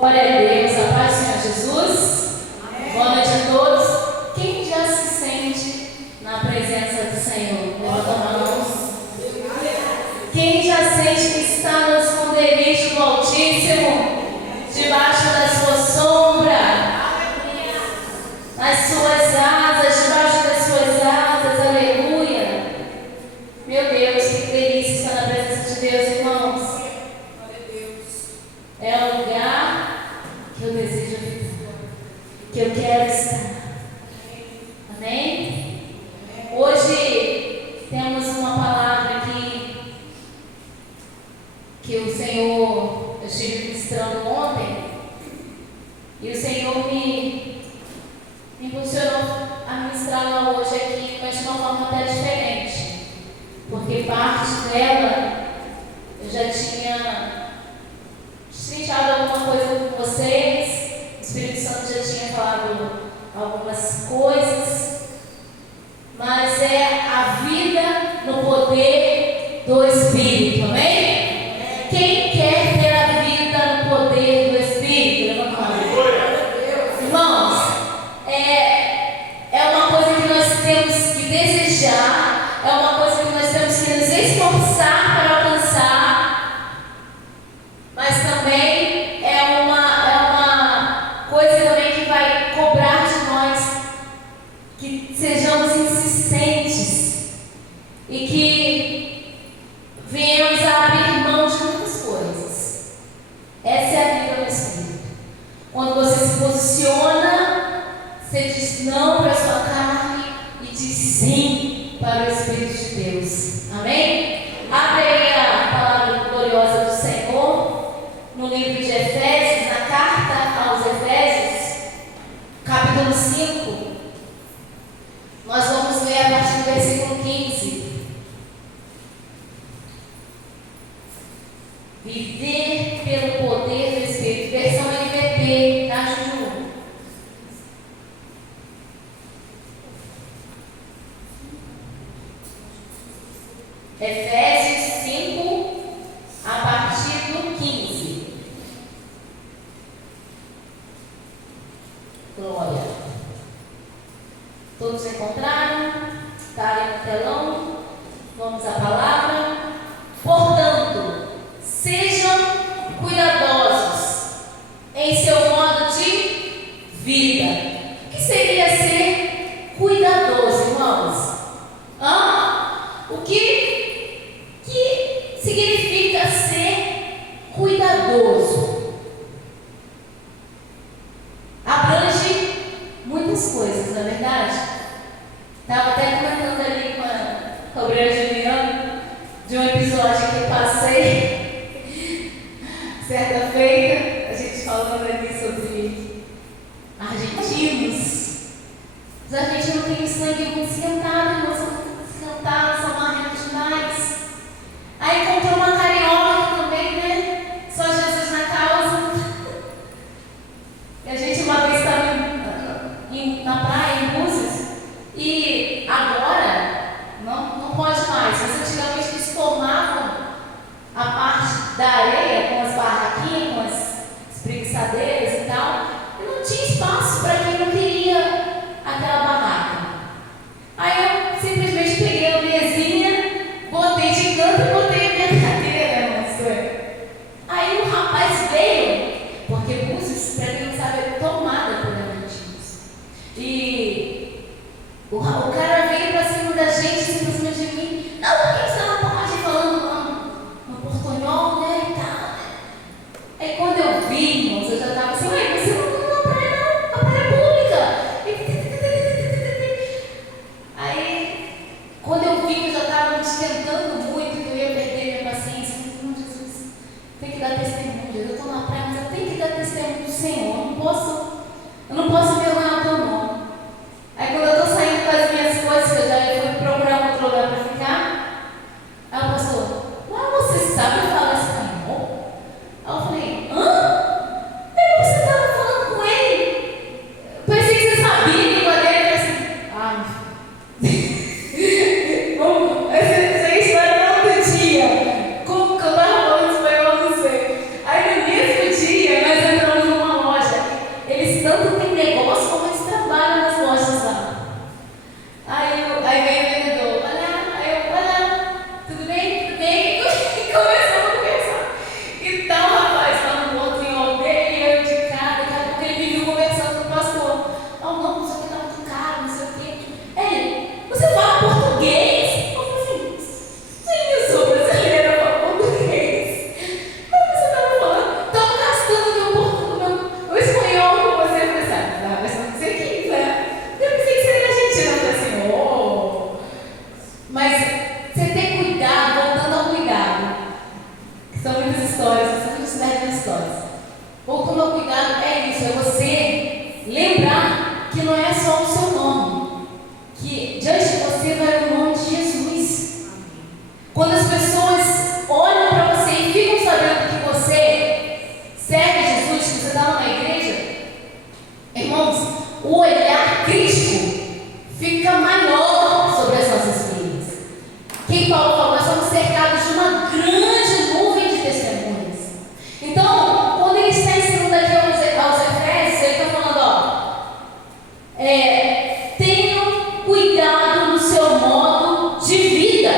Glória a Deus, a paz do Senhor Jesus. Amém. Boa noite a todos. Quem já se sente na presença do Senhor? Levanta a mão. Quem já sente que está no esconderijo do Altíssimo, debaixo da sua sombra, nas suas asas, debaixo das suas asas, aleluia. Meu Deus, que delícia estar na presença de Deus, irmãos. É o lugar que eu desejo viver, que eu quero estar. Amém? Hoje temos uma palavra aqui que o Senhor, eu estive ministrando ontem, e o Senhor me impulsionou a ministrá-la hoje aqui, mas de uma forma até diferente, porque parte dela eu já tinha destrinchado alguma coisa com vocês, o Espírito Santo já tinha falado algumas coisas, mas é a vida no poder do Espírito, amém? Quem quer ter a vida no poder do Espírito? Levanta a mão. Irmãos, é uma coisa que nós temos que desejar, é uma coisa que nós temos que nos esforçar para alcançar, mas também é uma coisa também que vai cobrar de nós que sejamos insistentes e que venhamos a abrir mão de muitas coisas. Essa é a vida do Espírito. Quando você se posiciona, você diz não para a sua carne e diz sim para o Espírito de Deus. Amém? Abre aí a palavra gloriosa do Senhor no livro de Efésios, na carta aos Efésios, capítulo 5. Nós vamos ler a partir do versículo 15. Viver pelo poder do Espírito. Versão NVT, tá, Juju? Efésios 5, a partir do 15. Glória. Todos encontraram? Está ali no telão? Vamos à palavra. Portanto, sejam cuidadosos em seu modo de vida. O que seria ser cuidadoso, irmãos? O que significa ser cuidadoso? Abrange muitas coisas, não é verdade? Estava até comentando ali com a Gabriela Juliana de um episódio que eu passei certa feita, a gente falando ali sobre argentinos. Os argentinos têm o sangue muito esquentado, irmãos, são marrentos demais. Aí encontrou uma carioca também, né? Só Jesus na causa. E a gente uma vez estava na praia, em Búzios, e agora não pode mais, mas antigamente eles tomavam a parte da areia com as barraquinhas, com as espreguiçadeiras e tal, e não tinha espaço para quem não queria aquela barraca. Aí eu simplesmente peguei a mesinha, botei de canto e botei a minha cadeira, mostrou. Aí o rapaz veio, porque Búzios, para quem não sabe, é tomada por argentinos. E o lembrar que não é só o seu nome, que diante de você vai o nome de Jesus. Quando as pessoas olham para você e ficam sabendo que você serve Jesus, que você está numa igreja, irmãos, o olhar crítico fica maior sobre as nossas vidas. Quem Paulo falou, nós somos cercados de uma grande nuvem de testemunhas. Então, quando ele está ensinando aqui aos Efésios, ele está falando, tenham cuidado no seu modo de vida.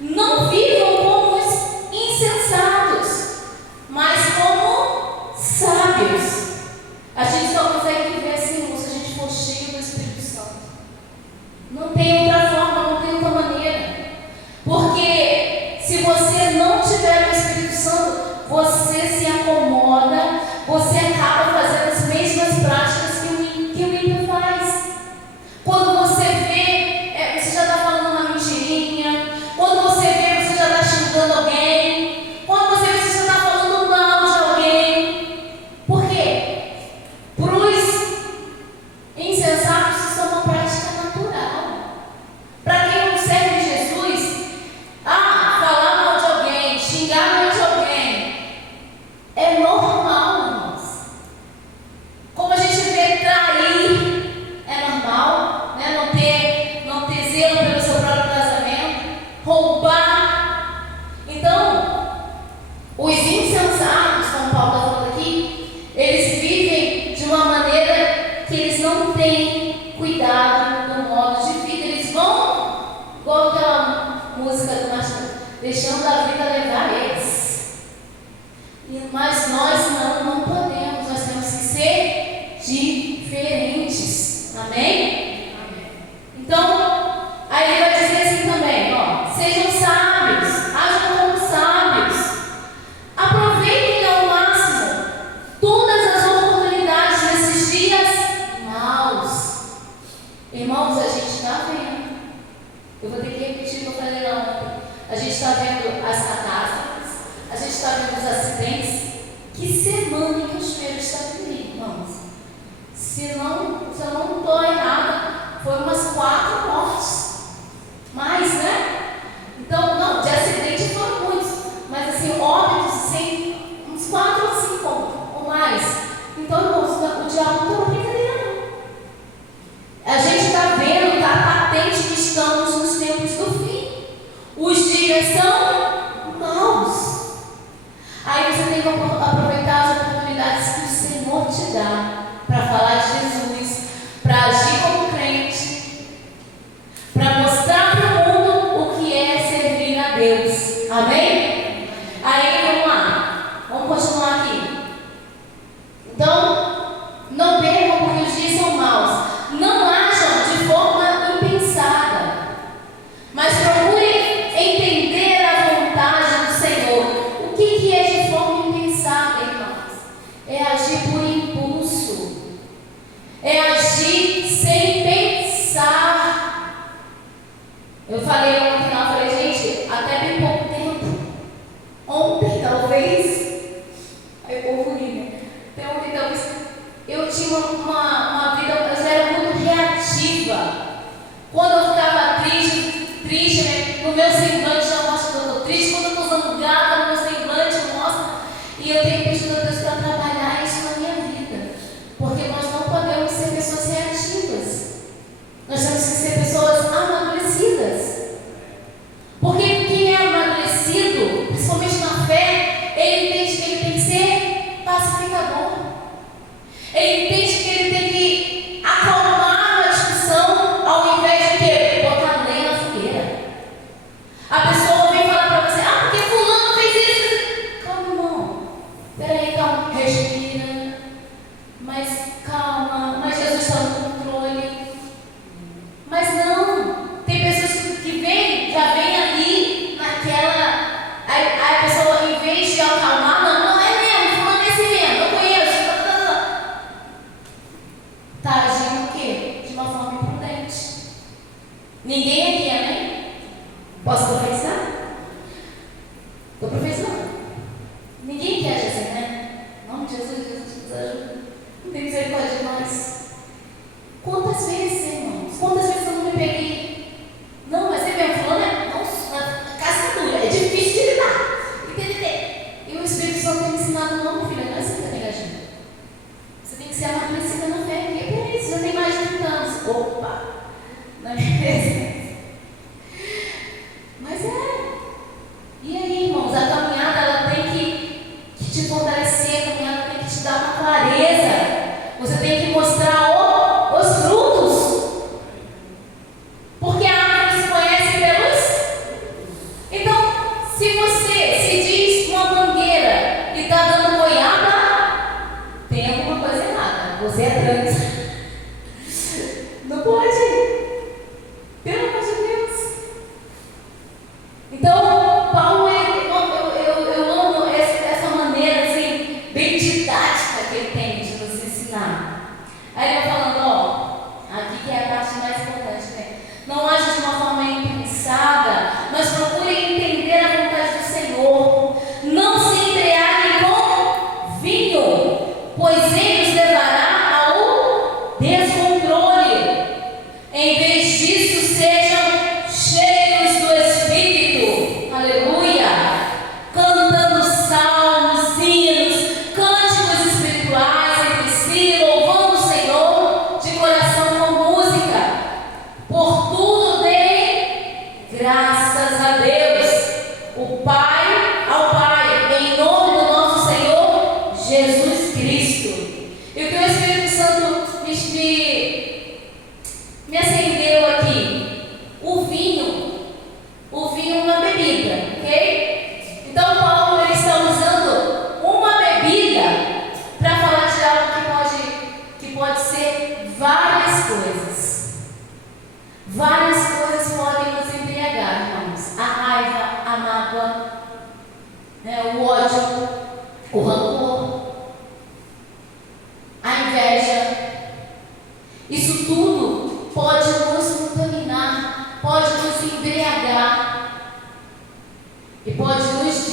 Não vivam como os insensatos, mas como sábios. A gente só consegue viver assim, se a gente for cheio do Espírito Santo. Não tem outra forma, não tem outra maneira. Porque se você não tiver o Espírito Santo, você se acomoda, você acaba fazendo as mesmas práticas que o ímpio faz. Quando você vê, você já está falando uma mentirinha. Quando você vê, você já está xingando alguém. Quando você vê, você já está falando mal de alguém. Por quê? Para os insensatos, isso é uma prática natural. Para quem não serve Jesus, falar mal de alguém, xingar mal de alguém, é normal, irmãos. Como a gente vê trair, é normal, né? Não ter zelo pelo seu próprio casamento, roubar. Então, os insensatos, como Paulo está falando aqui, eles vivem de uma maneira que eles não têm cuidado no modo de vida. Eles vão, igual aquela música do Martinho, deixando a vida levar eles. Mas nós não podemos, nós temos que ser diferentes. Amém? Amém. Então, aí ele vai dizer assim também, sejam sábios, ajam como sábios, aproveitem ao máximo todas as oportunidades nesses dias maus. Irmãos, a gente está vendo, eu vou ter que repetir o que eu falei lá ontem, a gente está vendo as catástrofes, a gente está vendo os acidentes. Que semana que os filhos estão vivendo, irmãos? Se eu não estou errada, foram umas 4 mortes. Mais, né? Então, não, de acidente foram muitos. Mas assim, óbitos, assim, uns 4 ou 5 ou mais. Então, irmãos, o diabo não está brincadeira, não. A gente está vendo, está patente que estamos nos tempos do fim. Os dias são maus. Aí você tem que aproveitar as oportunidades que o Senhor te dá para falar de Jesus, para agir como crente, para mostrar para o mundo o que é servir a Deus. Amém? Aí vamos lá, vamos continuar aqui. Então, não percam porque os dias são maus. Não ajam de forma impensada, mas procurem entender a vontade do Senhor. O que é de forma impensada, irmãos? É agir por impulso. É agir sem pensar. Eu falei ontem lá, falei, gente, até bem pouco tempo. Ontem, talvez. Aí o povo ri, né? Ontem, talvez. Eu tinha uma vida, eu era muito reativa. Quando eu ficava triste, né? No meu semblante já mostra que eu estou triste. Quando eu estou zangada, no meu semblante mostra. E eu tenho pedido a Deus para trabalhar isso na minha vida. Porque nós não podemos ser pessoas reativas. Nós temos que ser pessoas amadurecidas. Porque quem é amadurecido, principalmente na fé, ele entende que ele tem que ser pacificador. Ele entende que ele tem que acalmar a discussão ao invés de quê? Botar lenha na fogueira. A pessoa vem falar para você, porque fulano fez isso. Calma, irmão. Peraí, calma. Respira. Mas calma. Mas Jesus está no controle. Mas não. Tem pessoas que vêm, já vêm ali naquela. Aí a pessoa, em vez de acalmar, não é mesmo, fulano é esse mesmo, eu conheço. Tá agindo o quê? De uma forma imprudente. Ninguém aqui, amém? Posso profetizar? Estou profetizando. Ninguém quer agir assim, né? Em nome de Jesus, Jesus nos ajuda. Não tem misericórdia de nós. Você tem que mostrar os frutos. Porque a árvore se conhece pelos. Então, se você se diz uma mangueira e está dando goiaba, tem alguma coisa errada. Você é trans. Não pode. Pelo amor de Deus. Então, Paulo, eu amo essa maneira assim, bem didática que ele tem de nos ensinar. Aí ele vai falando, ó, aqui que é a parte mais importante, né? Não age de uma forma impensada, mas procure entender a vontade do Senhor. Não se embriague com vinho, pois ele os levará ao descontrole. Em vez disso, sejam cheios do Espírito, aleluia, cantando salmos, hinos, cânticos espirituais entre si, louvando o Senhor de coração com música. Por tudo dê graças a Deus, ao Pai, em nome do nosso Senhor Jesus Cristo. E o que o Espírito Santo me acendeu aqui, o vinho é uma bebida, ok? Então Paulo ele está usando uma bebida para falar de algo que pode ser várias coisas. Várias coisas podem nos embriagar, irmãos. A raiva, a mágoa, né, o ódio, o rancor, a inveja. Isso tudo pode nos contaminar, pode nos embriagar e pode nos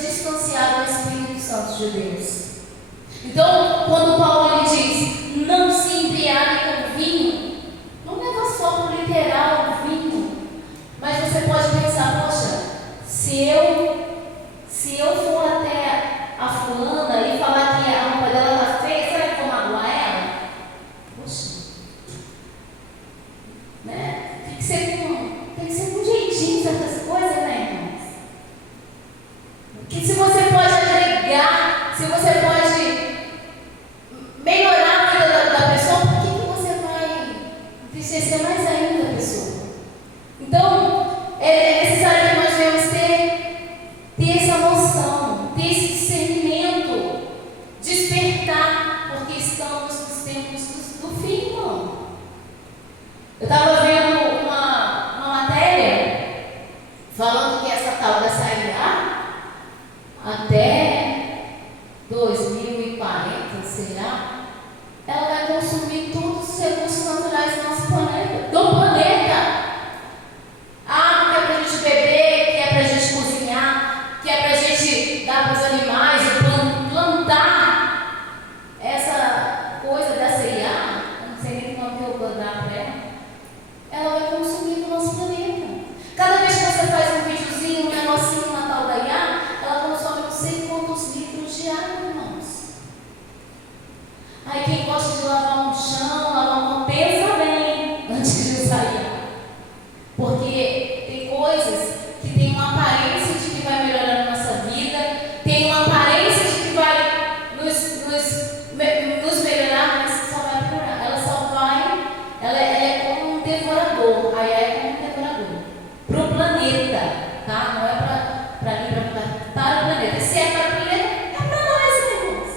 distanciar do Espírito Santo de Deus. Então, quando Paulo ele diz, não se embriague com vinho, não leva só para o literal o vinho, mas você pode pensar, poxa, se eu for até a fulana e falar que a roupa dela está feia, será que eu vou magoar ela? Poxa, né? Tem que ser com jeitinho certas coisas, né, irmãos? Que se você pode agregar, se você pode melhorar a vida da pessoa, por que você vai entristecer mais ainda a pessoa? Então, é necessário que nós venhamos ter essa noção, ter esse discernimento, despertar, porque estamos nos tempos do fim, irmão. Eu estava vendo uma matéria falando que essa tal da CIA, até 2040, será? Ela vai consumir todos os recursos naturais do nosso planeta, do planeta. Água que é para a gente beber, que é para a gente cozinhar, que é para a gente dar para os animais, plantar. Essa coisa da CIA, eu não sei nem como que eu vou dar para ela vai consumir o nosso planeta. Cada vez que você faz um videozinho, um negocinho, uma tal da IA, ela consome não sei quantos litros de água, irmãos. Aí quem gosta de lavar um chão, lavar uma, pensa bem antes de usar IA. Porque tem coisas que tem uma aparência de que vai melhorar a nossa vida, tem uma aparência de que vai nos melhorar, mas só vai piorar. Ela é como um devorador, a IA é como um devorador. Para o planeta, tá? Não é para mim, para o planeta. Se é para o planeta, é para nós, irmãos.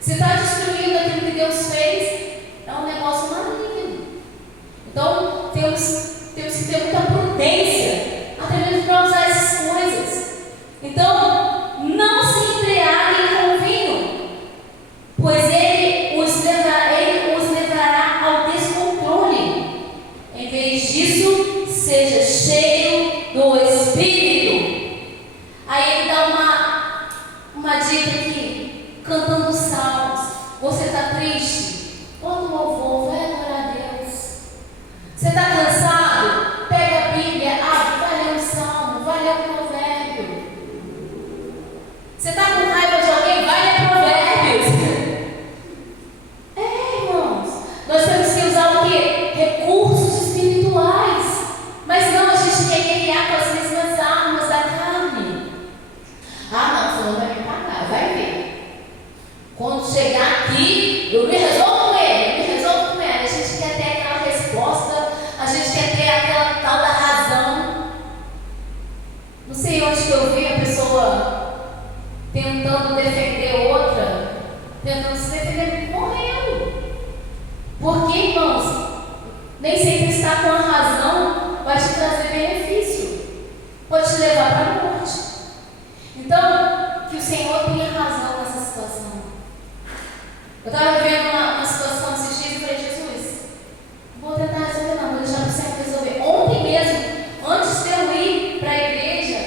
Se está destruindo aquilo que Deus fez, é um negócio maligno. Então, temos que ter muita prudência, até mesmo para usar essas coisas. Então, não se embriaguem com vinho, pois ele os levará ao descontrole. Em vez disso, seja cheio do Espírito. Aí ele dá uma dica aqui, cantando salmos. Você está triste? Bota um louvor, vai adorar a Deus. Você está cansado? pensar com a razão vai te trazer benefício, pode te levar para a morte. Então, que o Senhor tenha razão nessa situação. Eu estava vendo uma situação esses dias e falei, Jesus, vou tentar resolver não, vou deixar para o Senhor resolver. Ontem mesmo, antes de eu ir para a igreja,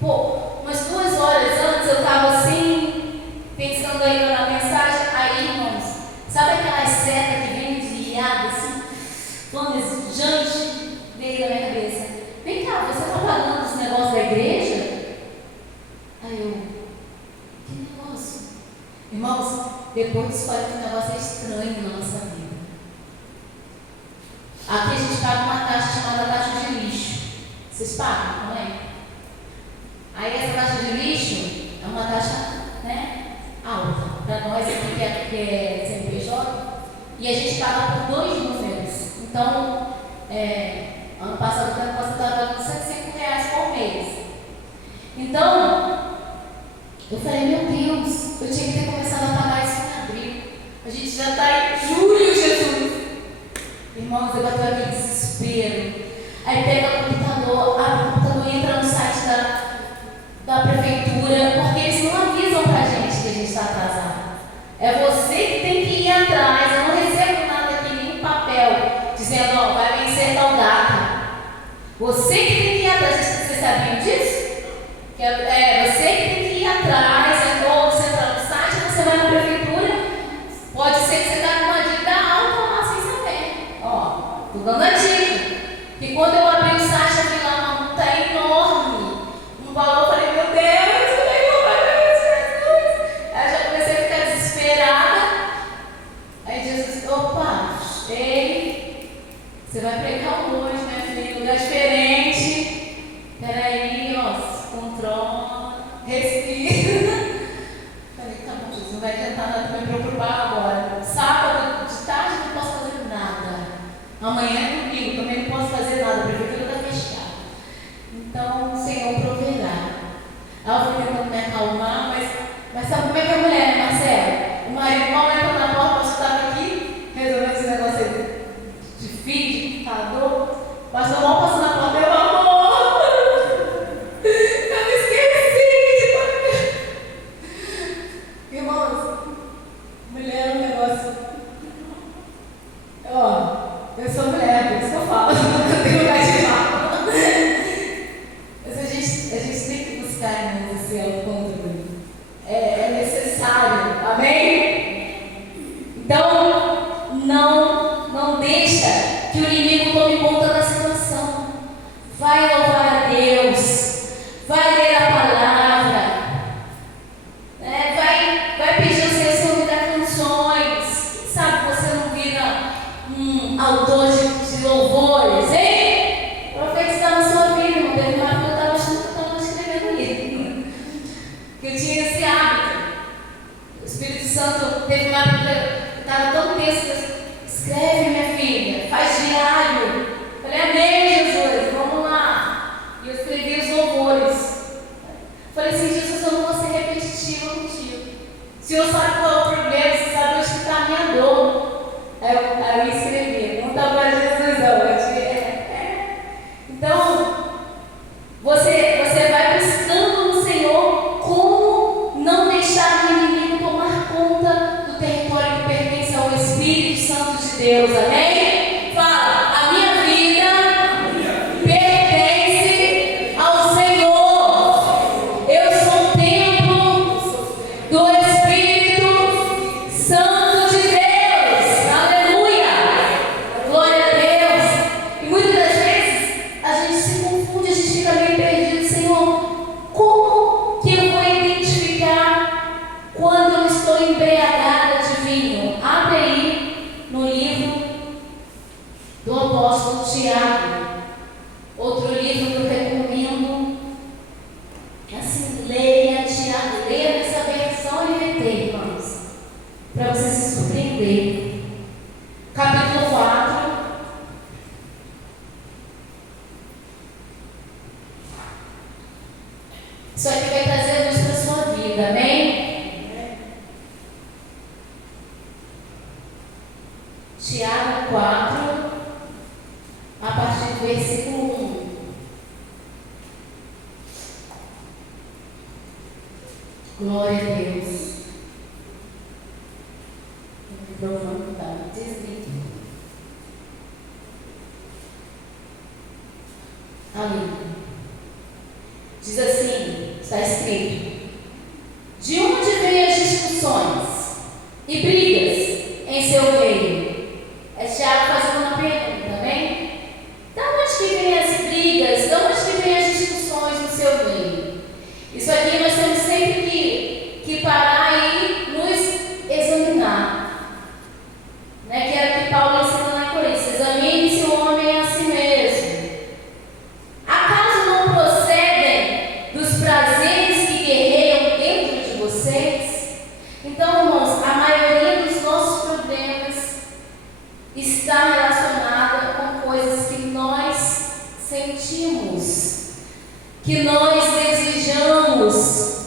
umas 2 horas antes eu estava assim, pensando ainda na mensagem, aí irmãos, sabe aquelas setas que vem desviadas assim, planejante, veio da minha cabeça, vem cá, você está pagando os negócios da igreja? Aí eu, que negócio? Irmãos, depois descobre que o negócio é estranho na nossa vida. Aqui a gente paga uma taxa chamada taxa de lixo. Vocês pagam, não é? Aí essa taxa de lixo é uma taxa, né, alta. Para nós aqui que é CNPJ, e a gente paga por 2 números. Então, ano passado eu estava pagando R$105 por mês. Então, eu falei, meu Deus, eu tinha que ter começado a pagar isso em abril. A gente já está em julho, Jesus. Irmãos, eu bateu aquele desespero. Aí pega o computador, abre o computador e entra no site da prefeitura, porque eles não avisam pra gente que a gente está atrasado. É você que tem que ir atrás. Eu não recebo nada aqui, nenhum papel dizendo, ó, vai vencer tal data. Você que tem que ir atrás. Vocês sabiam disso? Você que tem que ir atrás, ou você entra no site, você vai na prefeitura, pode ser que você está com uma dívida alta lá sem saber. Ó, estou dando a dica. Que quando eu abri o site, eu vi lá uma multa enorme. Um valor, eu falei, meu Deus, como é que eu vou pagar isso, Jesus? Aí já comecei a ficar desesperada. Aí Jesus, opa, ei, você vai pregar hoje, minha filha, em lugar diferente. Peraí, ó. Controla, respira. Falei, tá bom, Jesus, não vai adiantar nada para me preocupar agora. Sábado de tarde não posso fazer nada. Amanhã é domingo, também não posso fazer nada, a prefeitura está fechada. Então, o Senhor proverá. Ela foi tentando me acalmar, mas sabe como é que é a mulher, né, Marcelo? O marido mal entra na porta, o pastor estava aqui, resolvendo esse negócio aí de filho, de computador. O pastor mal passou na porta, eu amor. Irmãos, mulher é um negócio. Eu sou mulher, por isso que eu falo. Eu tenho lugar de fala. Mas a gente tem que buscar, irmãos, esse autocontrole. É necessário, amém? Então, não deixa que o inimigo tome conta da situação. Vai louvar a Deus, vai ler a palavra. Vai pedir ao Senhor me dar canções. Quem sabe você não vira um autor de louvores, hein? Profetizar na sua vida, irmão. Teve uma época que eu estava achando que eu estava escrevendo livro. Que eu tinha esse hábito. O Espírito Santo teve uma época que eu estava tão tenso. Escreve, minha filha, faz diário. Falei, amém, Jesus, vamos lá. E eu escrevi os louvores. Falei assim, Jesus, eu não vou ser repetitiva contigo. O Senhor sabe qual é o problema, você sabe onde está a minha dor. Aí eu escrevi, não está para Jesus hoje. Então, você vai buscando no Senhor como não deixar o inimigo tomar conta do território que pertence ao Espírito Santo de Deus, amém? Fala, a minha vida pertence ao Senhor. Eu sou o templo do Espírito Santo de Deus. Aleluia! Glória a Deus! E muitas das vezes a gente se confunde, a gente fica meio perdido. Senhor, como que eu vou identificar quando eu estou embriagada de vinho? Abre aí no livro do apóstolo Tiago. Outro livro que eu recomendo. Assim, leia Tiago, leia nessa versão NVT, irmãos, para você se surpreender. Capítulo 4. Isso aqui vai trazer luz para a sua vida, amém? Tiago 4, do versículo 1. Glória a Deus. O microfone está desligado. Amém. Diz assim, está escrito: de onde vêm as discussões e brigas em seu meio? É Tiago fazendo uma pergunta, amém? Da onde que vêm as brigas? Da onde que vêm as discussões no seu meio? Isso aqui nós temos sempre que parar e nos examinar, né? Que era o que Paulo ensinou na Coríntios: examine-se o homem a si mesmo. Acaso não procedem dos prazeres que guerreiam dentro de vocês? Então, irmãos, a maioria dos nossos problemas está relacionada com coisas que nós sentimos, que nós desejamos,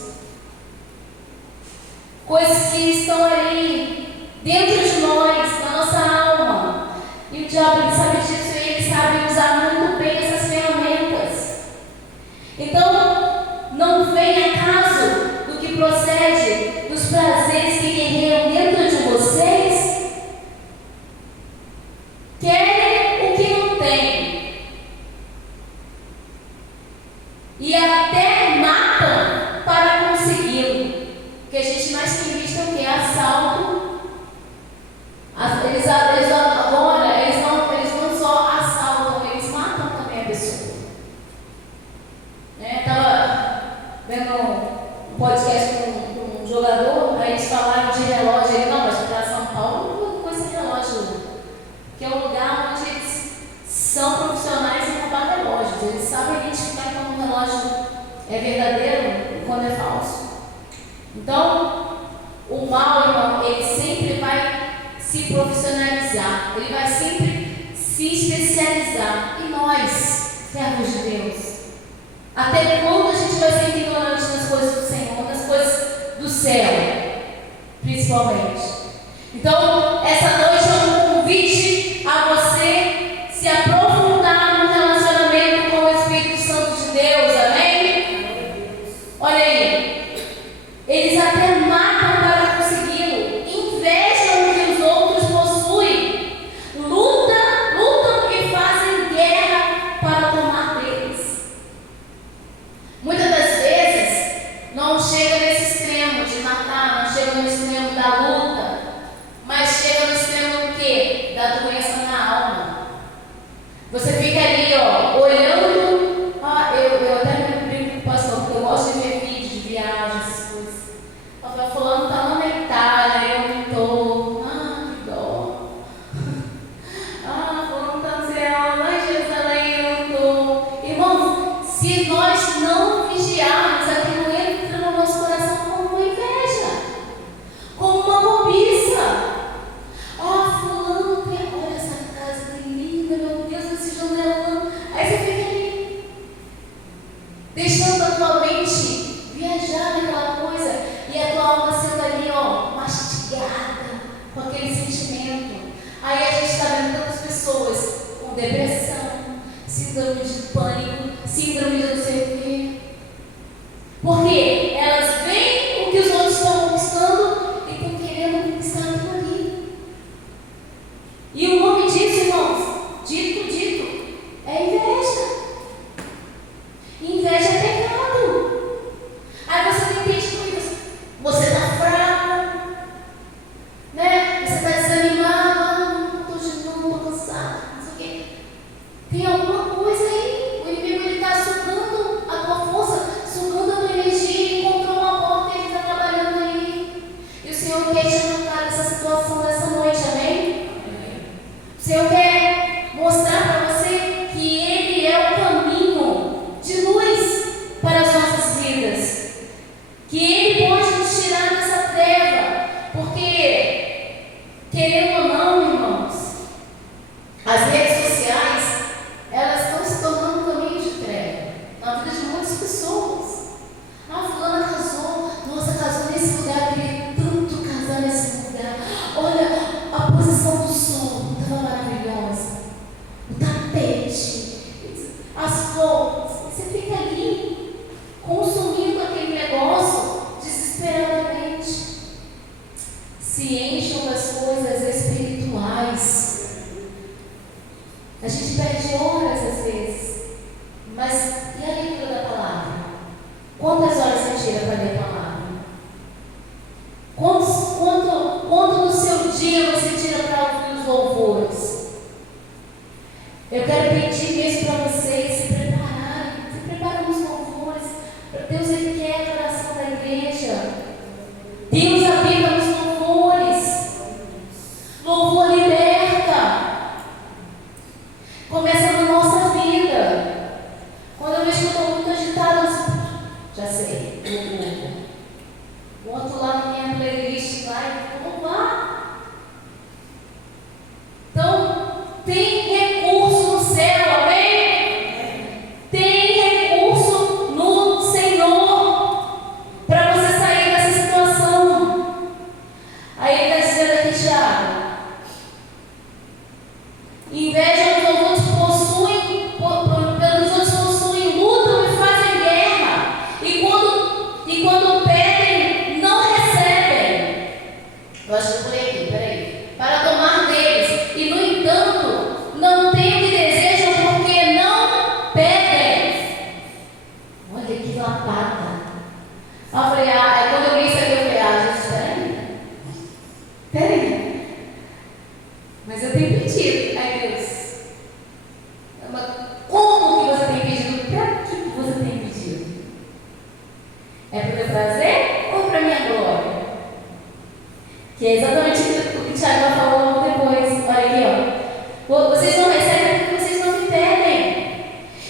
coisas que estão ali dentro de nós, na nossa alma. E o diabo, ele sabe disso e ele sabe usar muito bem essas ferramentas. Então, não vem acaso do que procede dos prazeres que guerreiam dentro de vocês? Querem o que não têm e até matam para consegui-lo. O que a gente mais tem visto é o que? Assalto. Eles não só assaltam, eles matam também a pessoa. Estava vendo um podcast com um jogador, aí eles falaram de relógio. Ele, não, mas para São Paulo não coisa de relógio, que é um lugar onde eles são profissionais em roubar relógios. Eles sabem identificar quando um relógio é verdadeiro e quando é falso. Então, o mal, irmão, ele sempre vai se profissionalizar, ele vai sempre se especializar. E nós, servos de Deus, até quando a gente vai ser ignorante nas coisas do Senhor, nas coisas do céu, principalmente? Então, essa noite é um convite a você se aprofundar no relacionamento com o Espírito Santo de Deus, amém? Olha aí, eles até matam para consegui-lo, invejam o que os outros possuem, lutam e fazem guerra para tomar deles. Muitas das vezes não chega nesse extremo de matar, não chega no extremo da luta, mas chega no extremo do quê? Da doença na alma. Você fica ali, olhando. Eu até brinco com o pastor, porque eu gosto de ver vídeos de viagem, essas coisas. Eu falo, fulano tá lá na Itália, eu não tô. Que dó. Fulano tá no céu, lá em Jerusalém, eu não tô. Irmãos, se nós não vigiarmos, aquilo entra no nosso coração como uma inveja, como uma cobiça. Fulano tem, olha essa casa que linda, meu Deus, esse janelão. Aí você fica ali, deixando a tua mente viajar naquela coisa, e a tua alma sendo ali, mastigada com aquele sentimento. Aí a gente está vendo tantas pessoas com depressão, síndrome de pânico, síndrome de não sei o quê. Porque elas veem o que os outros estão conquistando e estão querendo conquistar aquilo ali. E o nome disso, irmãos, dito, é inveja. Inveja é pecado. Aí você não entende com isso. Você está fraco, né? Você está desanimado. Não estou cansado, não sei o quê. Tem alguma coisa aí. O inimigo está sugando a tua força, sugando a tua energia. Encontrou uma porta e ele está trabalhando ali. E o Senhor quer te arrancar dessa situação dessa noite, amém? O Senhor quer mostrar para você que Ele é o caminho de luz para as nossas vidas, que Ele pode nos tirar dessa treva, porque, querendo ou não, irmãos, as redes sociais, elas estão se tornando um caminho de treva na vida de muitas pessoas. Fulana casou, nossa, casou nesse lugar, queria tanto casar nesse lugar. Olha, a posição do sol estava maravilhosa, o tapete, tem recurso no céu, amém? Tem recurso no Senhor para você sair dessa situação. Aí ele está dizendo aqui, Tiago, inveja dos outros possuem, pelos outros possuem, lutam e fazem guerra. E quando pedem, não recebem. Eu acho que eu pulei aqui, peraí. Para tomar deles. E no entanto, não têm o que desejam porque não pedem. Olha que lapada. Eu falei, aí quando eu vi isso aqui, eu falei, gente, peraí. Mas eu tenho pedido. Ai, Deus. Mas como que você tem pedido? Para que você tem pedido? É para o meu prazer ou para a minha glória? Que é exatamente o que Tiago vai falar logo depois. Olha aqui, ó. Vocês não recebem porque vocês não me pedem.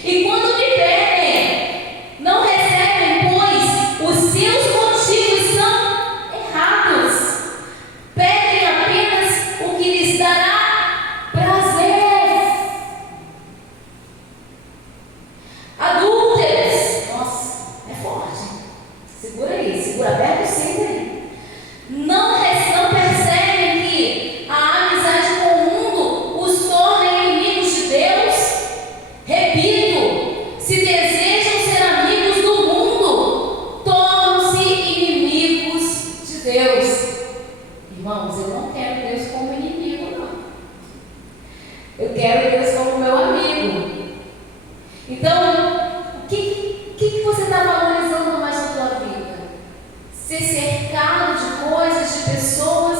E quando me pedem, não recebem, pois os seus motivos são errados. Pedem apenas o que lhes dará prazer. Adúlteros. Nossa, é forte. Segura aí, segura aberto e segura aí. Não percebem que a amizade com o mundo os torna inimigos de Deus? Repito, se desejam ser amigos do mundo, tornam-se inimigos de Deus. Irmãos, eu não quero Deus como inimigo, não. Eu quero Deus como meu amigo. Então, o que você está valorizando mais na sua vida? Ser cercado de coisas, de pessoas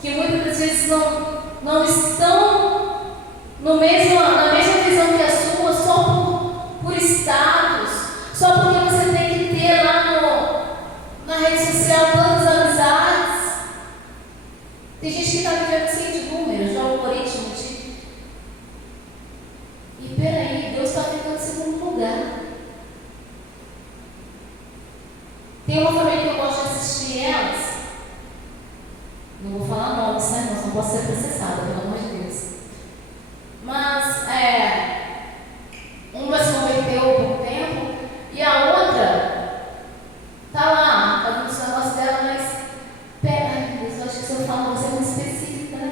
que muitas das vezes não estão na mesma visão que a sua, só por status, só porque você tem que ter lá na rede social tantas amizades. Tem gente que está vivendo sem de números, já o algoritmo de. E peraí, Deus está ficando em segundo lugar. Tem uma família que eu gosto de assistir elas. Não vou falar nomes, né? Não posso ser processada, pelo amor de Deus. Mas, uma se converteu há pouco tempo e a outra tá lá, fazendo os negócios dela, mas. Ai, Deus, eu acho que se eu falar, você é muito específica, né?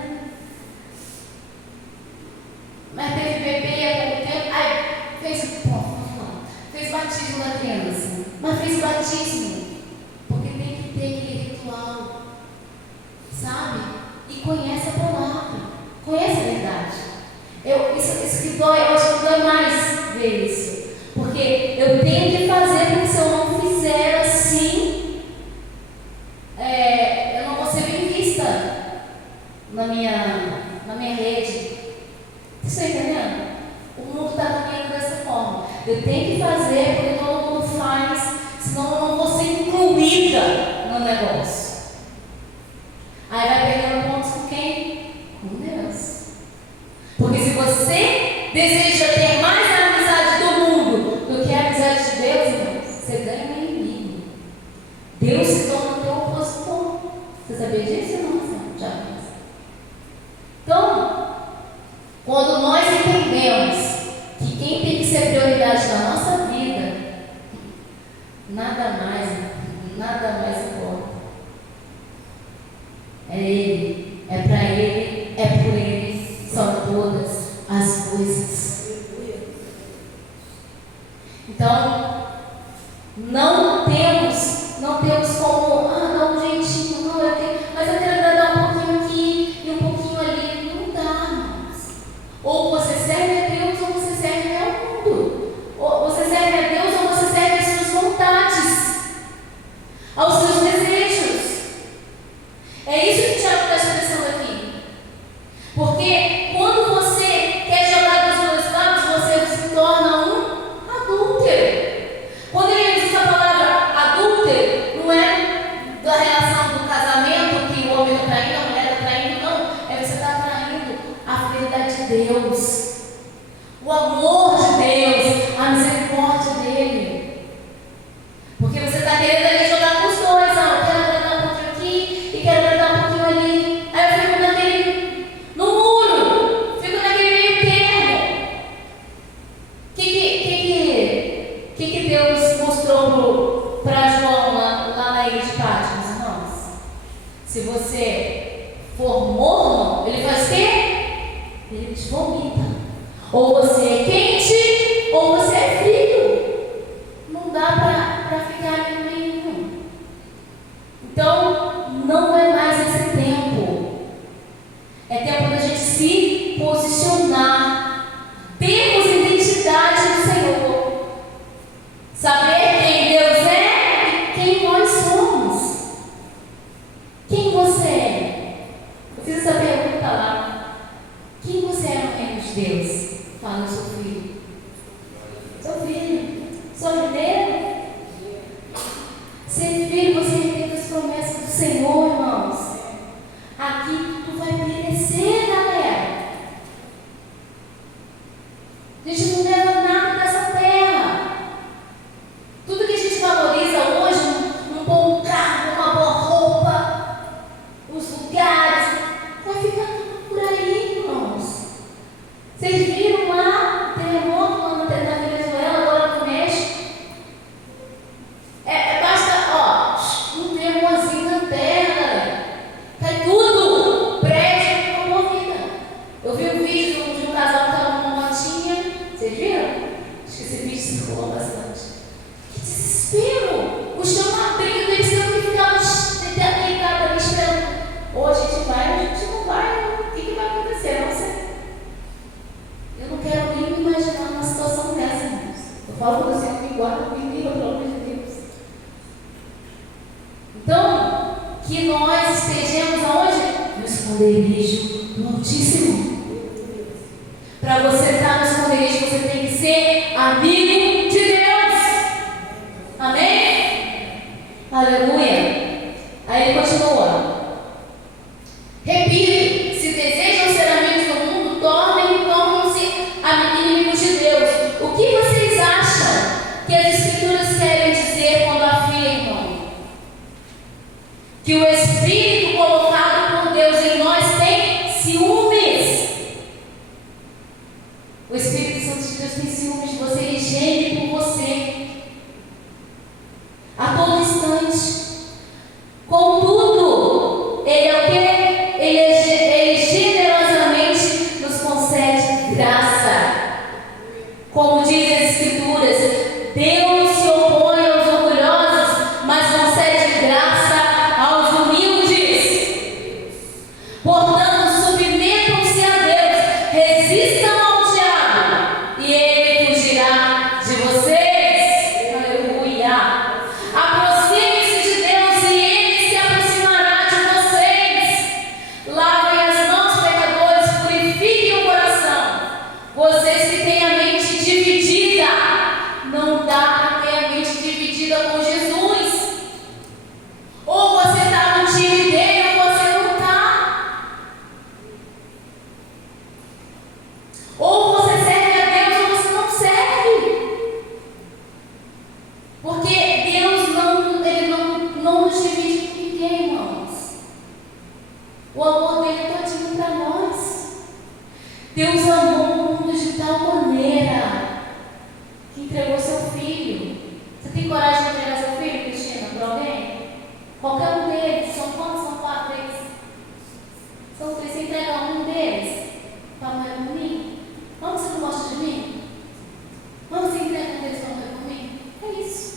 Mas teve bebê há pouco tempo, fez batismo da criança, mas fez batismo porque tem que ter aquele ritual, sabe? E conhece a palavra, conhece a verdade. Isso que dói, eu acho que dói mais ver isso, porque eu tenho que fazer, porque se eu não fizer assim, eu não vou ser bem vista na minha rede. Você está entendendo? O mundo está caminhando dessa forma. Eu tenho que fazer porque todo mundo faz, senão eu não vou ser incluída no negócio. Aí vai pegando pontos com quem? Com Deus. Porque se você deseja ter mais a amizade do mundo do que a amizade de Deus, irmão, você ganha um inimigo. Deus se torna o teu opositor. Você sabia disso, irmão? Já. Então, quando nós entendemos que quem tem que ser prioridade na nossa vida, nada mais importa. É Ele, é para Ele, é por Ele, são todas as coisas. Então, não temos como, dá um jeitinho, mas eu quero dar um pouquinho aqui e um pouquinho ali. Não dá. Ou você serve a Deus ou você serve ao mundo. Ou você serve a Deus ou você serve às suas vontades, aos seus desejos. É isso que o Tiago está expressando aqui. Porque quando você quer jogar dos dois lados, você se torna um adúltero. Quando ele usa a palavra adúltero, não é da relação do casamento que o homem está traindo, a mulher está traindo, não. É você está traindo a fidelidade de Deus, o amor de Deus, a misericórdia dele. Porque você está querendo ali jogar com os dois, eu quero agradar um pouquinho aqui e quero agradar um pouquinho ali. Aí eu fico no muro, fico naquele ele te vomita. Ou você é quente, ou você é frio. Não dá para ficar ali no meio. Então, não é mais esse tempo. É tempo da gente se posicionar. Termos identidade no Senhor. Saber quem Deus é e quem nós somos. Quem você é? Eu fiz essa pergunta lá. Quem você é no reino de Deus? Fala, eu sou filho. Sou filho. Sou herdeiro. Ser filho, você herdeiro das promessas do Senhor, irmãos. Aqui tu vai perecer, galera. A gente não leva nada dessa terra. Tudo que a gente valoriza hoje, um bom carro, uma boa roupa, os lugares, vai ficar tudo por aí, irmãos. Vocês viram lá o terremoto lá na Venezuela, agora no México? Basta, um tremorzinho na terra, cai tudo, prédio, acabou a vida. Eu vi um vídeo de um casal que estava numa motinha, vocês viram? Acho que esse vídeo circulou bastante. Que desespero! O chão abrindo, eles têm que ficar deitados ali esperando. Ou a gente vai, ou a gente não vai. O que vai acontecer? Não sei. Eu não quero nem me imaginar uma situação dessa, irmãos. Eu falo para você, me guarda, me livra, pelo amor de Deus. Então, que nós estejamos aonde? No esconderijo do Altíssimo. Para você estar no esconderijo, você tem que ser amigo de Deus. Amém? Aleluia. Aí ele continua. Repito, se desejam ser amigos do mundo, tornem-se inimigos de Deus. O que vocês acham que as Escrituras querem dizer quando afirmam que o Espírito colocado por Deus em nós tem ciúmes? O Espírito Santo de Deus tem ciúmes de você, ele geme por você a todo instante. Contudo, ele é o quê? Ele generosamente nos concede graça. Como diz as Escrituras, Deus se opõe aos orgulhosos, mas concede graça aos humildes. Portanto, submetam-se a Deus, resistam ao diabo, e ele fugirá de vocês. Aleluia. Aproxime-se de Deus e ele se aproximará de vocês. Lavem as mãos, pecadores, purifiquem o coração. Vocês que têm a mente dividida, não dá para ter a mente dividida com Jesus. Ou você está no time dele ou você não está. Ou você serve a Deus ou você não serve. Porque Deus não nos divide com ninguém, irmãos. O amor dele é todinho para nós. Deus amou o mundo de tal maneira que entregou seu filho. Você tem coragem de entregar seu filho, Cristina, para alguém? Qualquer um deles. São quantos? São 4 deles? São 3. Você entrega um deles para morrer por mim? Como você não gosta de mim? Como você entrega um deles para morrer por mim? É isso.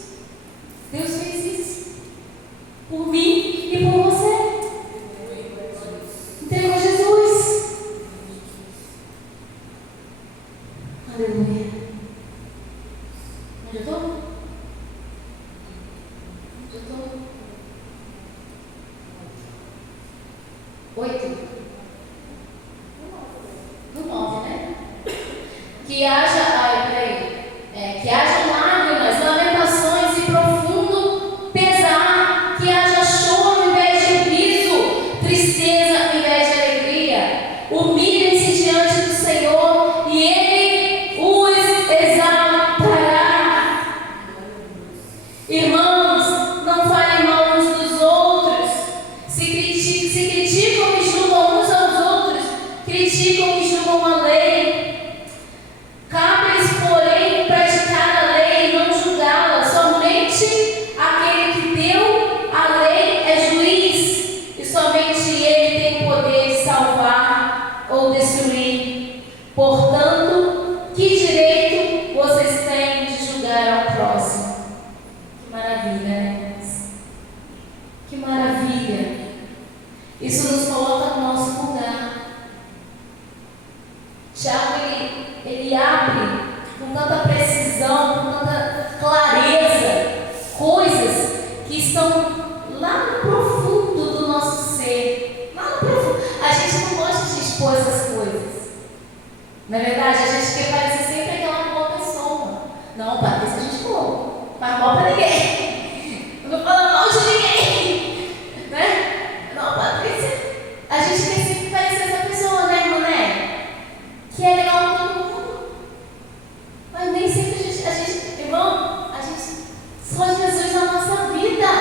Deus fez isso por mim e por você. Entregou Jesus. Aleluia. Onde eu estou? Onde eu estou? 8. No 9, né? Que haja, que haja lágrimas, lamentações e profundo pesar, que haja choro ao invés de riso, tristeza ao invés de alegria. Humilhem-se diante do Senhor e Ele os exaltará. Irmãos, não falem mal uns dos outros. Se criticam e julgam uns aos outros, criticam e julgam a lei. Cabe-lhes, porém, praticar a lei e não julgá-la. Somente aquele que deu a lei é juiz, e somente ele tem o poder de salvar ou destruir. Portanto, que direito vocês têm de julgar ao próximo? Que maravilha, né? Que maravilha! Isso nos coloca no nosso lugar. Tiago, ele abre com tanta precisão, com tanta clareza, coisas que estão lá no profundo do nosso ser. Lá no profundo. A gente não gosta de expor essas coisas. Na verdade, a gente quer parecer sempre aquela boa pessoa. Não, Patrícia, a gente não faz mal pra ninguém. Não vou falar mal de ninguém. Né? Não, Patrícia, a gente quer sempre parecer essa pessoa, né, irmã? Que é legal com todo mundo. Mas nem sempre a gente, irmão, a gente só Jesus na nossa vida.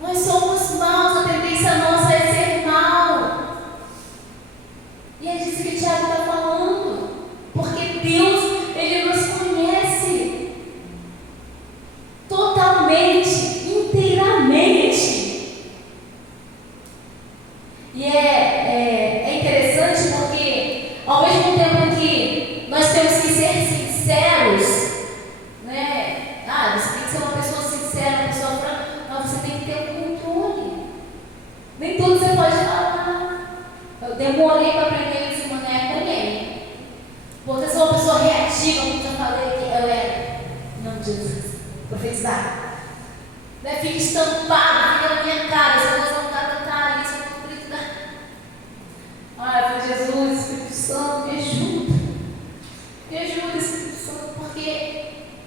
Nós somos maus, a tendência nossa é ser mal. E é disso que o Tiago está falando. Porque Deus, Ele nos conhece totalmente, inteiramente. E é interessante porque, ao mesmo tempo que nós temos que ser sinceros, né? Você tem que ser uma pessoa sincera, uma pessoa franca, mas você tem que ter um controle. Nem tudo você pode falar. Eu demorei para aprender isso, mas não é ninguém. Porque eu sou uma pessoa reativa, como eu falei que eu era. Não, Jesus, profetizar. Né? Fica estampado, fica na minha cara. Se Deus não está cantando isso, eu não acredito. Foi Jesus, Espírito Santo, me ajuda. Me ajuda, Espírito Santo, porque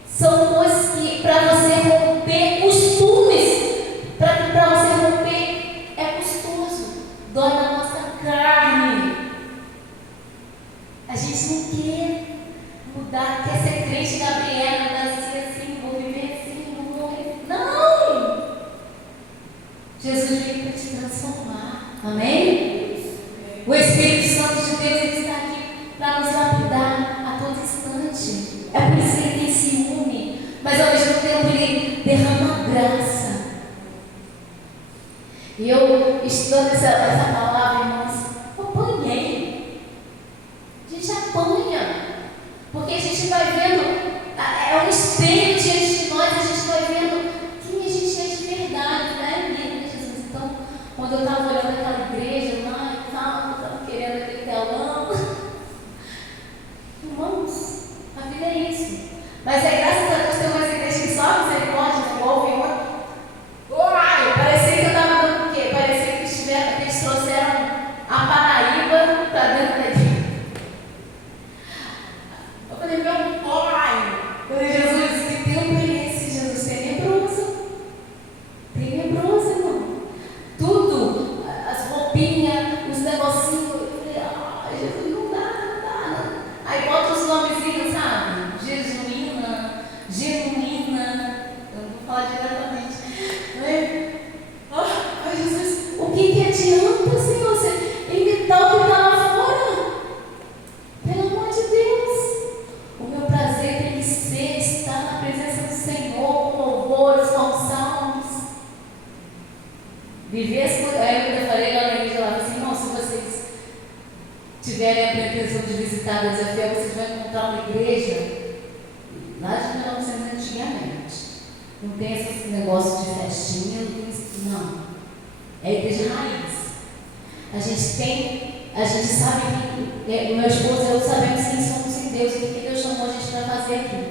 são coisas que para você romper costumes, para você romper é custoso, dói na nossa carne. A gente não quer mudar, quer ser crente Gabriela, nascer assim, vou viver assim, vou morrer. Não! Jesus veio para te transformar. Amém? O Espírito Santo de Deus, Ele está aqui para nos lapidar a todo instante. É por isso que Ele tem ciúme, mas ao mesmo tempo Ele derrama graça. E eu, estudando essa palavra, irmãos, eu apanhei. A gente apanha, porque a gente vai vendo, é um espelho diante de nós, a gente vai vendo quem a gente é de verdade, né, Jesus? Então, quando eu estava olhando aquela igreja lá e tal, eu estava querendo aquele telão. Irmãos, a vida é isso. Mas é graças a Deus tem umas igrejas que só misericórdia, que ouvem uma. Parecia que eu estava dando o quê? Parecia que eles trouxeram a Paraíba para dentro da igreja. Eu falei, meu pai, eu falei, Jesus, que tempo é esse? Jesus, tenebroso, irmão. Tudo, as roupinhas, os negocinhos. Eu falei, Jesus, não dá. Aí bota os nomezinhos, sabe? Jesuína, eu não vou falar diretamente. Jesus, o que adianta, Senhor, você imitar o que está lá fora? Pelo amor de Deus, o meu prazer tem que ser estar na presença do Senhor, com louvores, com salmos. Viver as coisas. Aí eu falei lá na igreja, lá assim, irmão, se vocês tiverem a pretensão de visitar a Desafio, vocês vão encontrar uma igreja lá de 1900 antigamente. Não tem esse negócio de festinha, não. É a igreja raiz. A gente sabe que, meu esposo e eu sabemos quem somos em Deus e o que Deus chamou a gente para fazer aqui.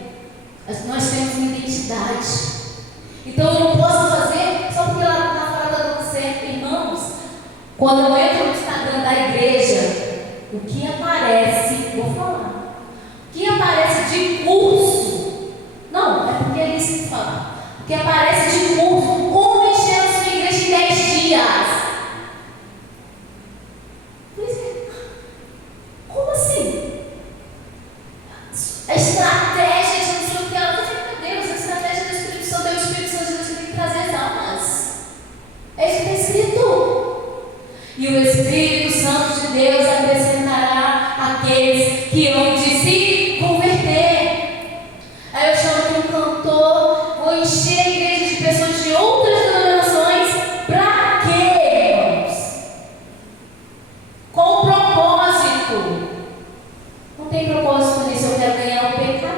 Nós temos uma identidade. Então eu não posso fazer só porque lá fora está dando certo. Irmãos, quando eu entro no Instagram da igreja, o que aparece, vou falar, o que aparece de curso, não, é porque é isso que fala. Que aparece de curso, como encher a sua igreja em 10 dias. Como assim? A estratégia de não sei o que ela vai fazer, meu Deus, a estratégia do Espírito Santo é o Espírito Santo de Deus que tem que trazer as almas. É isso que está escrito. E o Espírito Santo de Deus acrescentará aqueles que hão de se converter. Aí eu chamo de um cantor, vou encher a igreja de pessoas de outras denominações. Para quê, irmãos? Com o propósito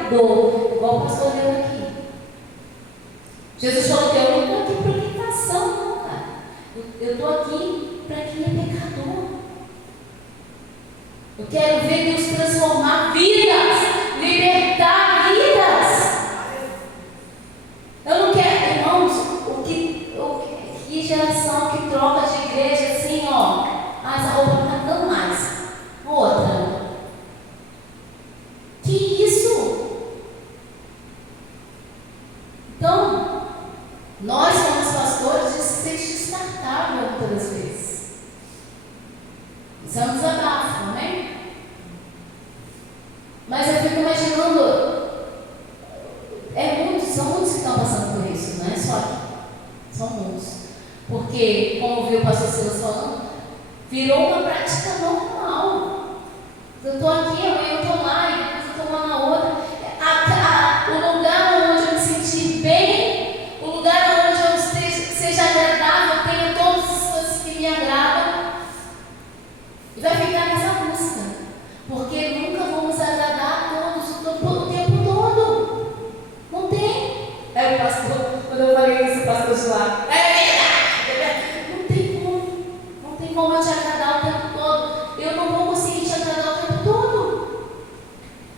pecador, igual o pastor leu aqui. Jesus falou que eu não estou aqui para tentação, não, cara. Eu estou aqui para quem é pecador. Eu quero ver Deus transformar vidas, libertar vidas. Eu não quero, irmãos, que geração que troca de igreja assim, ó. Ah, essa roupa não está dando mais. Outra. Que isso? Então, nós somos pastores de ser descartável muitas das vezes. Isso é um desabafo, não é? Mas eu fico imaginando, são muitos que estão passando por isso, não é só aqui. São muitos. Porque, como viu o pastor Silas falando, virou uma prática normal. Eu estou aqui, amanhã eu estou lá, e depois eu estou lá na outra. O lugar onde eu me sentir bem, o lugar onde eu seja agradável, tenha todas as coisas que me agradam. E vai ficar nessa busca. Porque nunca vamos agradar a todos o tempo todo. Não tem. Aí o pastor, quando eu falei isso, o pastor João, não tem como eu te agradar o tempo todo. Eu não vou conseguir te agradar o tempo todo.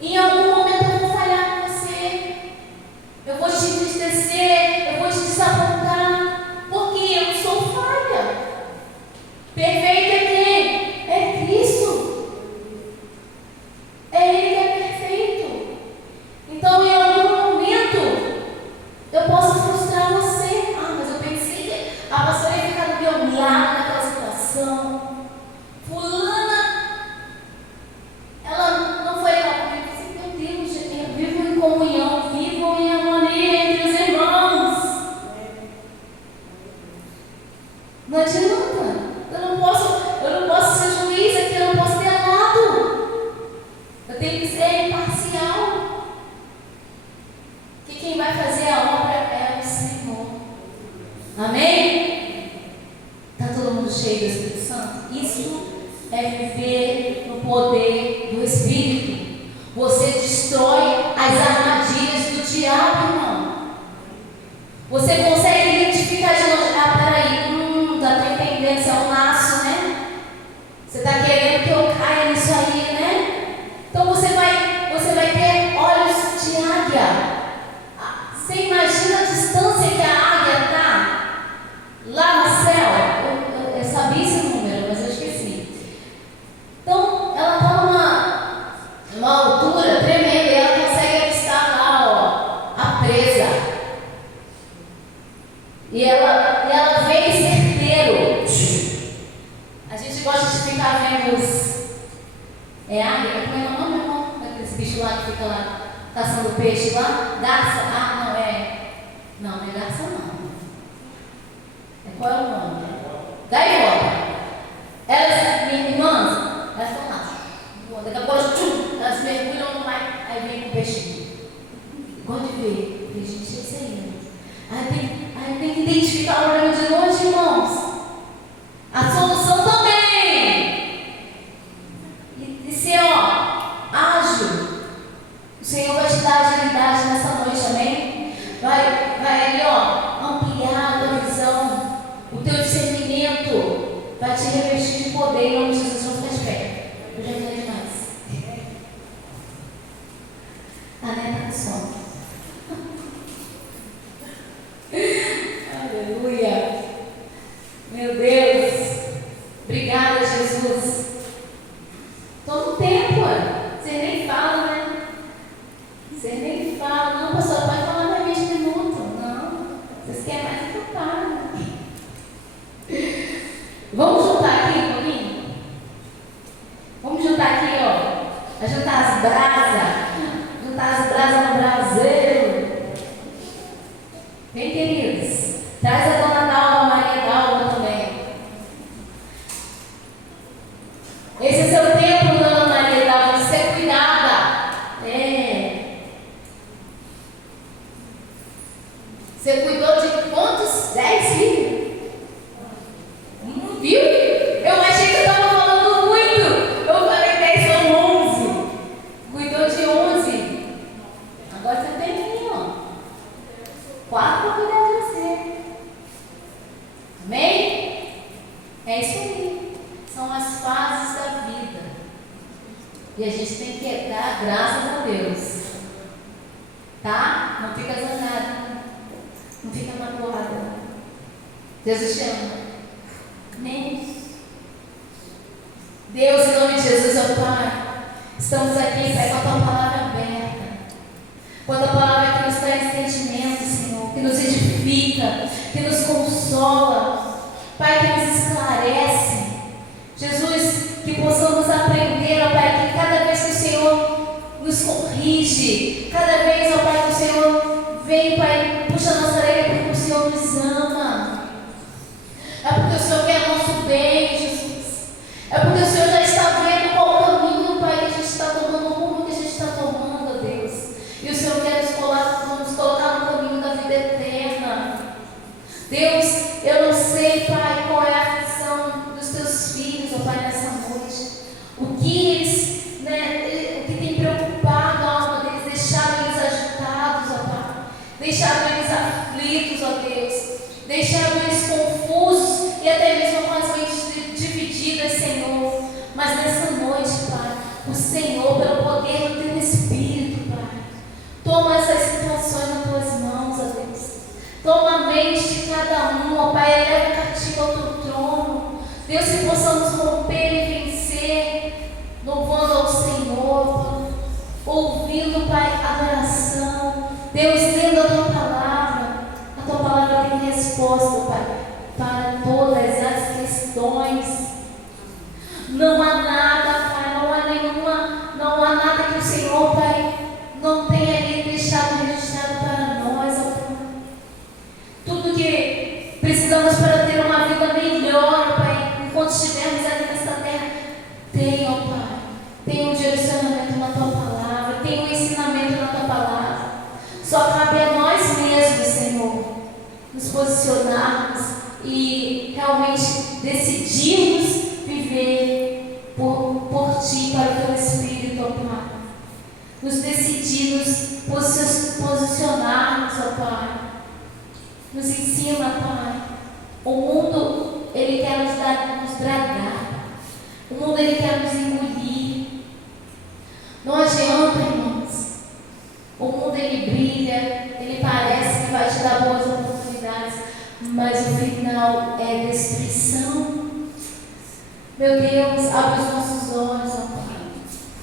Em algum momento eu vou falhar com você. Eu vou te entristecer, eu vou te desapontar. Porque eu sou falha. Perfeito é quem? É Cristo. É Ele que é perfeito. Então, em algum momento, eu posso frustrar você. Ah, mas eu pensei que a pastora ia ficar do meu lado naquela situação. Fulana, ela não foi lá comigo. Eu disse, meu Deus, eu vivo em comunhão, vivo em harmonia entre os irmãos. Não adianta. Eu não posso ser juiz aqui, eu não posso ter lado. Eu tenho que ser imparcial. Que quem vai fazer a obra é o Senhor. Amém? Está todo mundo cheio do Espírito Santo? Isso é viver no poder do Espírito. Você destrói as armadilhas do diabo, irmão. Você consegue identificar de longe. Ah, peraí, já estou entendendo, isso é um laço, né? Você está querendo que eu caia nisso aí, né? Então você vai ter olhos de águia. Você imagina a distância que a águia está lá no céu? Eu sabia esse número, mas eu esqueci. Então, ela está numa altura tremenda e ela consegue avistar lá, ó, a presa. E ela vem certeiro. A gente gosta de ficar vendo águia, como é o nome, irmão? Aqueles bichos lá que fica lá caçando peixe lá. Garça? Ah, não, não é garça não. Qual é o nome? Gaivota. Elas, minhas irmãs, elas estão lá. Daqui a pouco elas mergulham no mar, aí vem com o peixinho. Gosto de ver. Gente, isso aí. Aí tem que identificar o problema de longe, irmãos. A solução também. E ser, ágil. O Senhor vai te dar agilidade nessa noite, amém? Vai ali, ampliar a tua visão, o teu discernimento, vai te revestir de poder em nome de Jesus. Vamos ficar de pé. Eu já falei demais. A neta com sono. Aleluia. Meu Deus. Obrigada, Jesus. Todo tempo, você nem fala, né? Você nem fala. Não, pastor, pode falar mais 20 minutos. Não. Vocês querem mais que eu paro. Vamos juntar aqui um pouquinho? Vamos juntar aqui, ó. Juntar as brasas. Juntar as brasas no braseiro. Vem, queridos. Traz a dona Dalva, a Maria Dalva também. Esse é seu tempo, dona Maria Dalva, de ser cuidada. Você cuidou de quantos? 10 filhos? Viu? Eu achei que eu estava falando muito. Eu falei 10, são 11. Cuidou de 11. as fases da vida. E a gente tem que dar graças a Deus. Tá? Não fica zangado. Não fica magoado. Jesus te ama. Nem. Deus, em nome de Jesus, ó Pai, estamos aqui, Pai, com a Tua palavra aberta. Com a Tua palavra que nos traz entendimento, Senhor, que nos edifica, que nos consola, Pai, que nos esclarece. Jesus, que possamos aprender, ó Pai, que cada vez que o Senhor nos corrige, cada vez, ó Pai, que o Senhor vem, Pai, puxa a nossa orelha, porque o Senhor nos ama. É porque o Senhor quer nosso bem, Jesus. É porque o Senhor já está vendo qual o caminho, Pai, que a gente está tomando, o rumo que a gente está tomando, ó Deus. E o Senhor quer nos colocar no caminho da vida eterna. Deus, eu não sei, Pai, qual é a aflição dos Teus filhos, ó Pai, nessa noite. O que eles, o que tem preocupado a alma deles, deixado eles agitados, ó Pai. Deixado eles aflitos, ó Deus. Deixado eles confusos e até mesmo com as mentes divididas, Senhor. Mas nessa noite, Pai, o Senhor, pelo poder do Teu Espírito, Pai, toma essas situações nas Tuas mãos, ó Deus. Toma a mente de cada um, ó Pai, eleva cativo ao Teu trono. Deus, que possamos romper e vencer, louvando ao Senhor, ouvindo, Pai, adoração. Deus, lendo a Tua palavra. A Tua palavra tem resposta, Pai, para todas as questões. Não há nada, Pai, não há nada que o Senhor, Pai, não tenha ali deixado registrado para nós, ó Pai. Tudo que precisamos para ter uma vida melhor, Pai, enquanto estivermos aqui nesta terra, tem, ó Pai, tem um direcionamento na Tua palavra, tem um ensinamento na Tua palavra. Só cabe a nós mesmos, Senhor, nos posicionarmos e realmente decidirmos viver por Ti, para o Teu Espírito, ó Pai. Nos decidirmos posicionarmos, ó Pai. Nos ensina, Pai. O mundo, ele quer nos dragar. O mundo, ele quer nos engolir. Não adianta, irmãos. O mundo, ele brilha, ele parece que vai te dar boas oportunidades, mas o final é destruição. Meu Deus, abre os nossos olhos, ó Pai.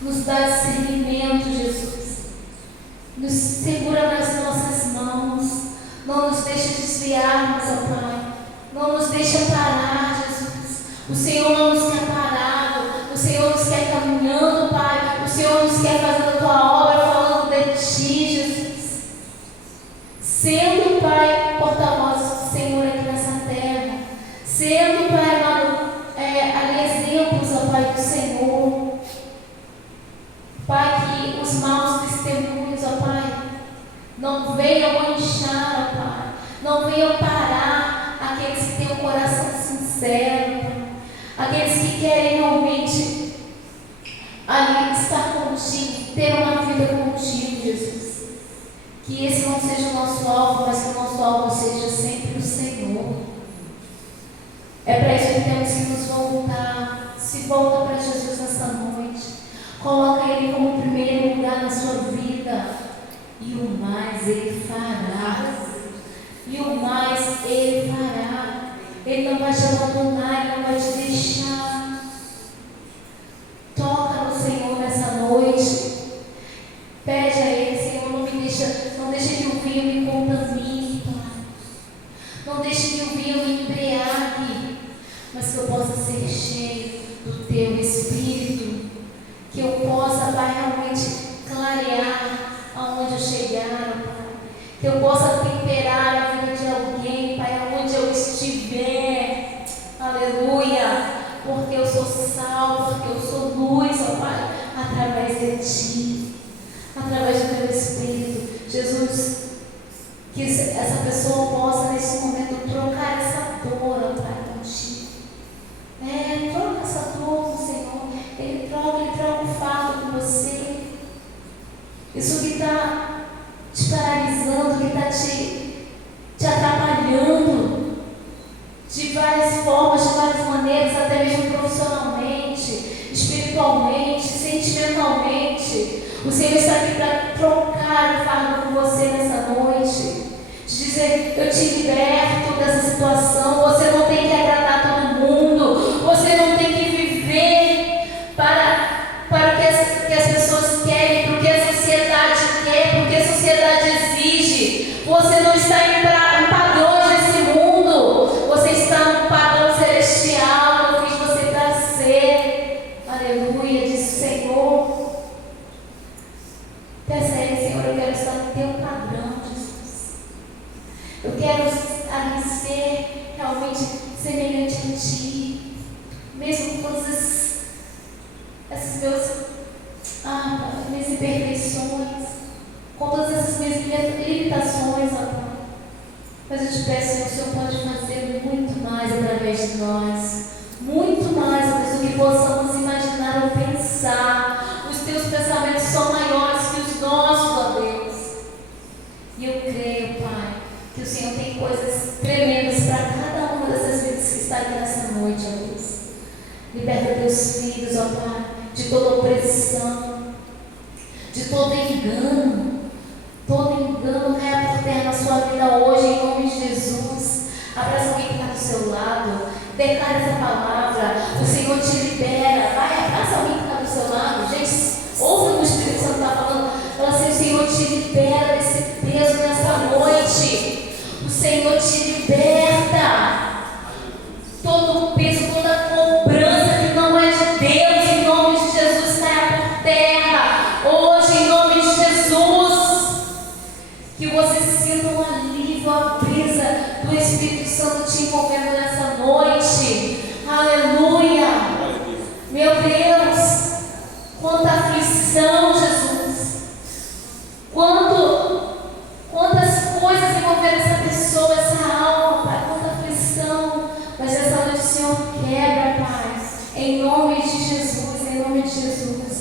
Nos dá discernimento, Jesus. Nos segura nas nossas mãos. Não nos deixa desviarmos, ó Pai. Não nos deixa parar, Jesus. O Senhor não nos quer parado. O Senhor nos quer caminhando, Pai. O Senhor nos quer fazendo a Tua obra, falando de Ti, Jesus. Sendo, Pai, porta-vozes do Senhor aqui nessa terra. Sendo, Pai amado, ali exemplos, ó Pai, do Senhor. Pai, que os maus testemunhos, ó Pai, não venham manchar, ó Pai. Não venham parar aqueles que têm um coração sincero, Pai. Aqueles que querem realmente ali estar contigo, ter uma vida contigo, Jesus. Que esse não seja o nosso alvo, mas que o nosso alvo seja sempre o Senhor. É para isso que temos que nos voltar. Se volta para Jesus nessa noite. Coloca Ele como primeiro lugar na sua vida. E o mais Ele fará. E o mais Ele fará. Ele não vai te abandonar, Ele não vai te deixar. Toca no Senhor nessa noite. Pede a Ele, Senhor, não deixa que o vinho me contamine, Pai. Não deixe que o vinho me embriague, mas que eu possa ser cheio do Teu Espírito. Que eu possa, Pai, realmente clarear aonde eu chegar, Pai. Que eu possa temperar a vida de alguém, Pai, aonde eu estiver. Aleluia. Porque eu sou sal, porque eu sou luz, ó Pai, através de Ti, através do Teu Espírito. Jesus, que essa pessoa possa nesse momento trocar essa dor, ó Pai, contigo. Troca essa dor com o Senhor. Ele troca o fardo com você. Isso que está te paralisando, que está te atrapalhando de várias formas, de várias maneiras, até mesmo profissionalmente. Senhor está aqui para trocar o fardo com você nessa noite. De dizer, eu te liberto dessa situação. Você não tem que agradar todo mundo. Você não tem que viver para o que as pessoas querem, para o que a sociedade quer, para o que a sociedade exige. Você não está em padrões desse mundo. Você está no padrão celestial. Eu fiz você para ser. Aleluia, diz o Senhor. Peça a Ele, Senhor, eu quero estar no teu padrão, Jesus. Eu quero ali ser realmente semelhante a Ti. Mesmo com todas essas minhas imperfeições, com todas essas minhas limitações, ó Pai. Mas eu te peço, Senhor, o Senhor pode fazer muito mais através de nós. Muito mais, ó Deus, do que possamos imaginar ou pensar. Os teus pensamentos são maiores que os nossos, ó Deus. E eu creio, Pai, que o Senhor tem coisas tremendas para cada uma dessas vidas que está aqui nessa noite, ó Deus. Liberta teus filhos, ó Pai, de toda opressão, de todo engano. Todo engano caia por terra na sua vida hoje, em nome de Jesus. Abraça alguém que está do seu lado. Declara essa palavra. O Senhor te libera. Vai, abraça alguém que está do seu lado. Gente, ouve o que o Espírito Santo está falando. Fala assim, o Senhor te libera desse peso nessa noite. O Senhor te liberta. Todo o peso, toda a cobrança que não é de Deus, em nome de Jesus, caia por terra. Hoje, em nome de Jesus. Que você sinta um alívio, a brisa do Espírito Santo te envolvendo nessa noite. Aleluia. Meu Deus, quanta aflição, Jesus. Quantas coisas envolvendo essa pessoa, essa alma, Pai. Quanta aflição. Mas essa noite o Senhor quebra, Pai. Em nome de Jesus, em nome de Jesus.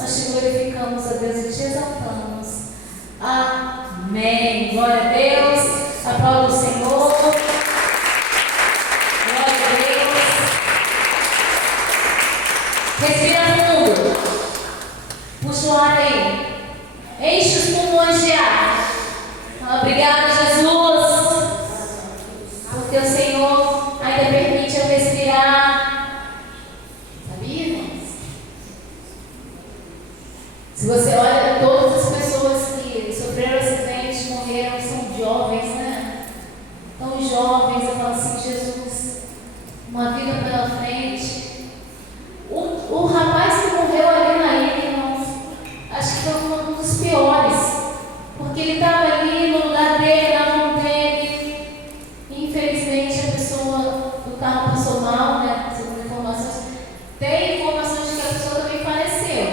Nós te glorificamos, ó Deus, e te exaltamos. Amém. Glória a Deus. Aplauda o Senhor. Glória a Deus. Respira fundo. Puxa o ar aí. Enche os pulmões de ar. Obrigada, Jesus. Porque o Senhor ainda permite eu respirar. Sabia, irmãos? Se você olha todas as pessoas que sofreram acidentes, morreram, são jovens, né? Tão jovens, eu falo assim, Jesus, uma vida pela frente. O rapaz que morreu ali na ilha, irmãos, acho que foi um dos piores, porque ele estava ali no lugar dele, na mão dele, e infelizmente a pessoa do carro passou mal, né? Segundo informações. Tem informações de que a pessoa também faleceu,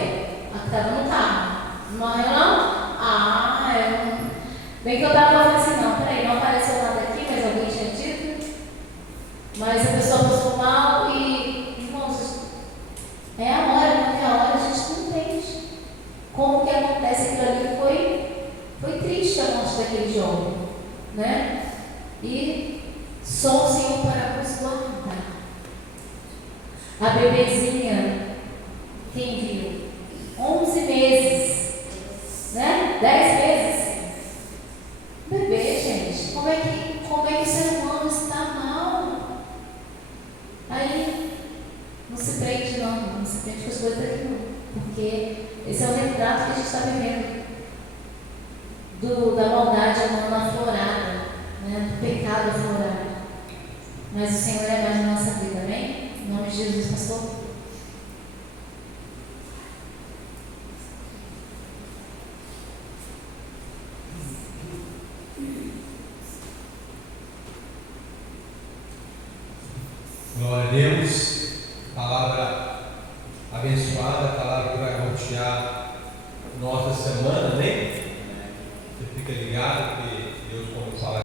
a que estava no carro. Não morreu, não? Bem que eu estava falando assim, não, peraí, não apareceu nada aqui, mas alguém tinha dito. Mas a pessoa passou mal e, irmãos, é a hora, porque a hora a gente não entende. Como que acontece aquilo ali? Foi triste a morte daquele jovem, né? E só o Senhor para nos guardar. A bebezinha, quem viu? 11 meses, né? 10 meses. Bebê, gente, como é que o ser humano está mal? Aí, não se prende não se prende com as coisas daqui não, porque esse é o retrato que a gente está vivendo da maldade humana aflorada, né? Do pecado aflorado. Mas o Senhor é mais na nossa vida, amém? Em nome de Jesus, pastor. Glória a Deus, palavra abençoada, palavra que vai nortear nossa semana, né? Você fica ligado que Deus, como fala